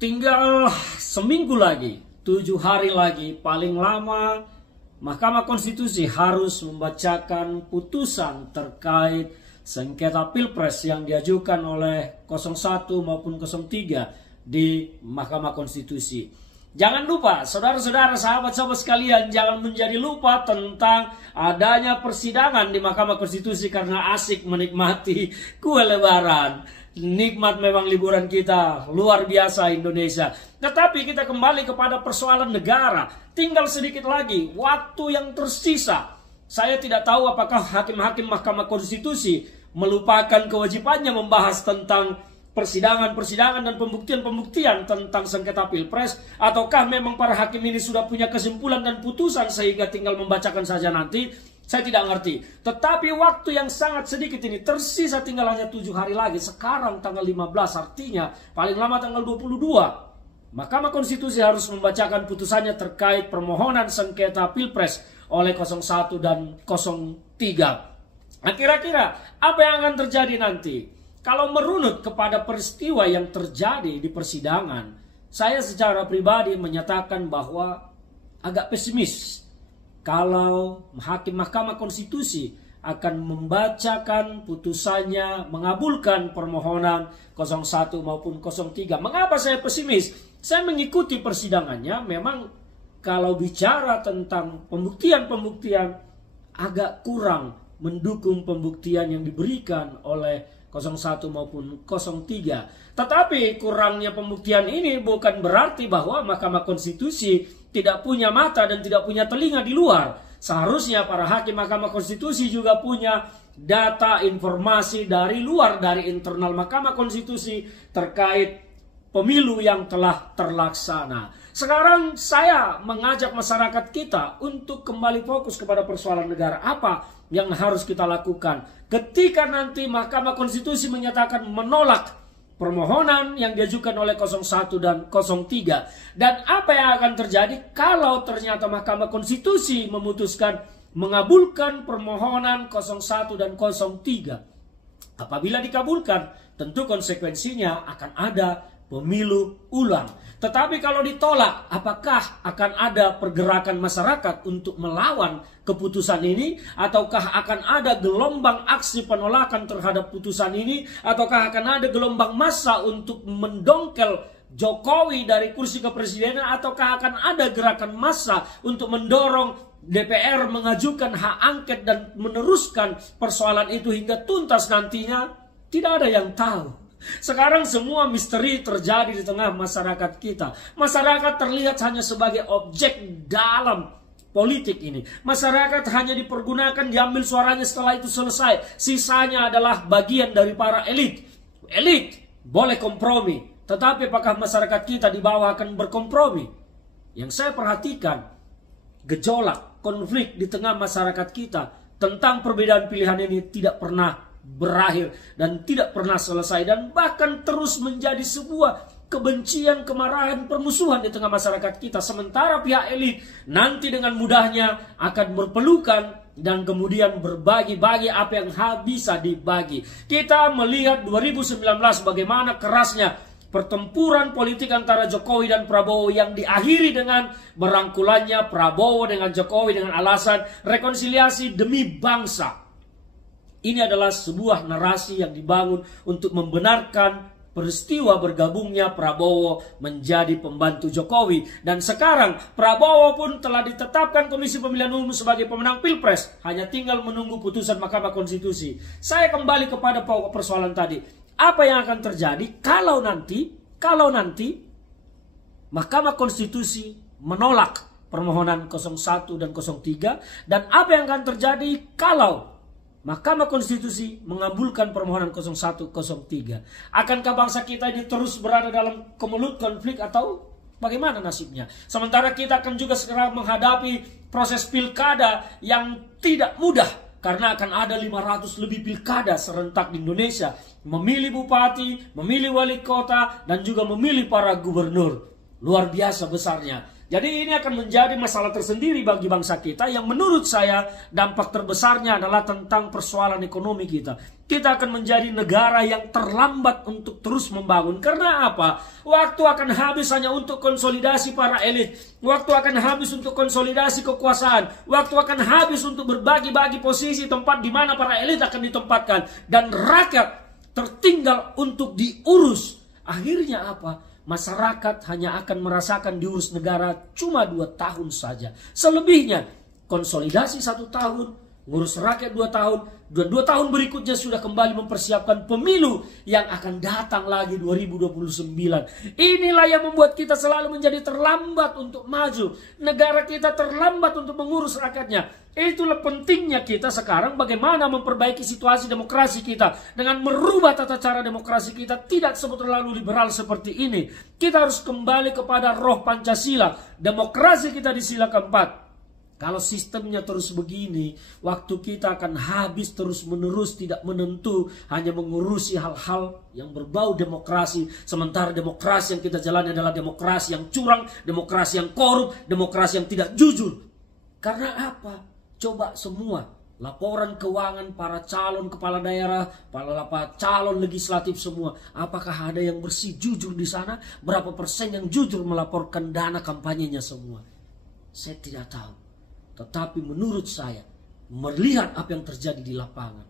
Tinggal seminggu lagi, 7 hari lagi paling lama Mahkamah Konstitusi harus membacakan putusan terkait sengketa Pilpres yang diajukan oleh 01 maupun 03 di Mahkamah Konstitusi. Jangan lupa, saudara-saudara, sahabat-sahabat sekalian, jangan menjadi lupa tentang adanya persidangan di Mahkamah Konstitusi karena asik menikmati kue lebaran. Nikmat memang liburan kita, luar biasa Indonesia. Tetapi kita kembali kepada persoalan negara. Tinggal sedikit lagi, waktu yang tersisa. Saya tidak tahu apakah hakim-hakim Mahkamah Konstitusi melupakan kewajibannya membahas tentang persidangan-persidangan dan pembuktian-pembuktian tentang sengketa Pilpres, ataukah memang para hakim ini sudah punya kesimpulan dan putusan sehingga tinggal membacakan saja nanti. Saya tidak ngerti. Tetapi waktu yang sangat sedikit ini, tersisa tinggal hanya 7 hari lagi. Sekarang tanggal 15, artinya paling lama tanggal 22. Mahkamah Konstitusi harus membacakan putusannya terkait permohonan sengketa Pilpres oleh 01 dan 03. Nah, kira-kira apa yang akan terjadi nanti? Kalau merunut kepada peristiwa yang terjadi di persidangan, saya secara pribadi menyatakan bahwa agak pesimis kalau hakim Mahkamah Konstitusi akan membacakan putusannya mengabulkan permohonan 01 maupun 03. Mengapa saya pesimis? Saya mengikuti persidangannya, memang kalau bicara tentang pembuktian-pembuktian agak kurang mendukung pembuktian yang diberikan oleh 01 maupun 03. Tetapi kurangnya pembuktian ini bukan berarti bahwa Mahkamah Konstitusi tidak punya mata dan tidak punya telinga di luar. Seharusnya para hakim Mahkamah Konstitusi juga punya data informasi dari luar, dari internal Mahkamah Konstitusi terkait pemilu yang telah terlaksana. Sekarang saya mengajak masyarakat kita untuk kembali fokus kepada persoalan negara. Apa yang harus kita lakukan ketika nanti Mahkamah Konstitusi menyatakan menolak permohonan yang diajukan oleh 01 dan 03. Dan apa yang akan terjadi kalau ternyata Mahkamah Konstitusi memutuskan mengabulkan permohonan 01 dan 03. Apabila dikabulkan, tentu konsekuensinya akan ada pemilu ulang. Tetapi kalau ditolak, apakah akan ada pergerakan masyarakat untuk melawan keputusan ini? Ataukah akan ada gelombang aksi penolakan terhadap putusan ini? Ataukah akan ada gelombang massa untuk mendongkel Jokowi dari kursi kepresidenan? Ataukah akan ada gerakan massa untuk mendorong DPR mengajukan hak angket dan meneruskan persoalan itu hingga tuntas nantinya? Tidak ada yang tahu. Sekarang semua misteri terjadi di tengah masyarakat kita. Masyarakat terlihat hanya sebagai objek dalam politik ini. Masyarakat hanya dipergunakan, diambil suaranya, setelah itu selesai. Sisanya adalah bagian dari para elit. Elit boleh kompromi, tetapi apakah masyarakat kita di bawah akan berkompromi? Yang saya perhatikan, gejolak, konflik di tengah masyarakat kita tentang perbedaan pilihan ini tidak pernah berakhir dan tidak pernah selesai, dan bahkan terus menjadi sebuah kebencian, kemarahan, permusuhan di tengah masyarakat kita. Sementara pihak elit nanti dengan mudahnya akan berpelukan dan kemudian berbagi-bagi apa yang bisa dibagi. Kita melihat 2019 bagaimana kerasnya pertempuran politik antara Jokowi dan Prabowo yang diakhiri dengan berangkulannya Prabowo dengan Jokowi dengan alasan rekonsiliasi demi bangsa. Ini adalah sebuah narasi yang dibangun untuk membenarkan peristiwa bergabungnya Prabowo menjadi pembantu Jokowi. Dan sekarang Prabowo pun telah ditetapkan Komisi Pemilihan Umum sebagai pemenang Pilpres. Hanya tinggal menunggu putusan Mahkamah Konstitusi. Saya kembali kepada pokok persoalan tadi. Apa yang akan terjadi kalau nanti Mahkamah Konstitusi menolak permohonan 01 dan 03? Dan apa yang akan terjadi kalau Mahkamah Konstitusi mengabulkan permohonan 01, 03. Akankah bangsa kita ini terus berada dalam kemelut konflik atau bagaimana nasibnya? Sementara kita akan juga segera menghadapi proses pilkada yang tidak mudah. Karena akan ada 500 lebih pilkada serentak di Indonesia. Memilih bupati, memilih wali kota, dan juga memilih para gubernur. Luar biasa besarnya. Jadi ini akan menjadi masalah tersendiri bagi bangsa kita yang menurut saya dampak terbesarnya adalah tentang persoalan ekonomi kita. Kita akan menjadi negara yang terlambat untuk terus membangun. Karena apa? Waktu akan habis hanya untuk konsolidasi para elit. Waktu akan habis untuk konsolidasi kekuasaan. Waktu akan habis untuk berbagi-bagi posisi tempat di mana para elit akan ditempatkan. Dan rakyat tertinggal untuk diurus. Akhirnya apa? Masyarakat hanya akan merasakan diurus negara cuma 2 tahun saja. Selebihnya konsolidasi 1 tahun, ngurus rakyat 2 tahun, dan 2 tahun berikutnya sudah kembali mempersiapkan pemilu yang akan datang lagi 2029. Inilah yang membuat kita selalu menjadi terlambat untuk maju. Negara kita terlambat untuk mengurus rakyatnya. Itulah pentingnya kita sekarang bagaimana memperbaiki situasi demokrasi kita dengan merubah tata cara demokrasi kita tidak terlalu liberal seperti ini. Kita harus kembali kepada roh Pancasila. Demokrasi kita di sila keempat. Kalau sistemnya terus begini, waktu kita akan habis terus-menerus tidak menentu, hanya mengurusi hal-hal yang berbau demokrasi. Sementara demokrasi yang kita jalani adalah demokrasi yang curang, demokrasi yang korup, demokrasi yang tidak jujur. Karena apa? Coba semua laporan keuangan para calon kepala daerah, para calon legislatif semua. Apakah ada yang bersih jujur di sana? Berapa persen yang jujur melaporkan dana kampanyenya semua? Saya tidak tahu. Tetapi menurut saya, melihat apa yang terjadi di lapangan,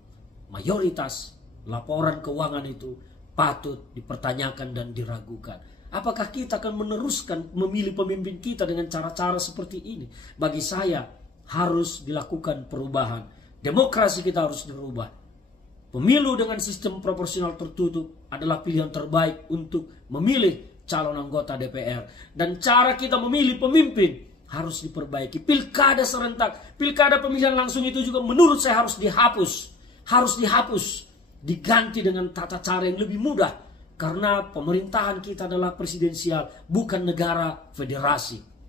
mayoritas laporan keuangan itu patut dipertanyakan dan diragukan. Apakah kita akan meneruskan memilih pemimpin kita dengan cara-cara seperti ini? Bagi saya, harus dilakukan perubahan. Demokrasi kita harus dirubah. Pemilu dengan sistem proporsional tertutup adalah pilihan terbaik untuk memilih calon anggota DPR. Dan cara kita memilih pemimpin harus diperbaiki. Pilkada serentak, pilkada pemilihan langsung itu juga menurut saya harus dihapus. Harus dihapus. Diganti dengan tata cara yang lebih mudah. Karena pemerintahan kita adalah presidensial, bukan negara federasi.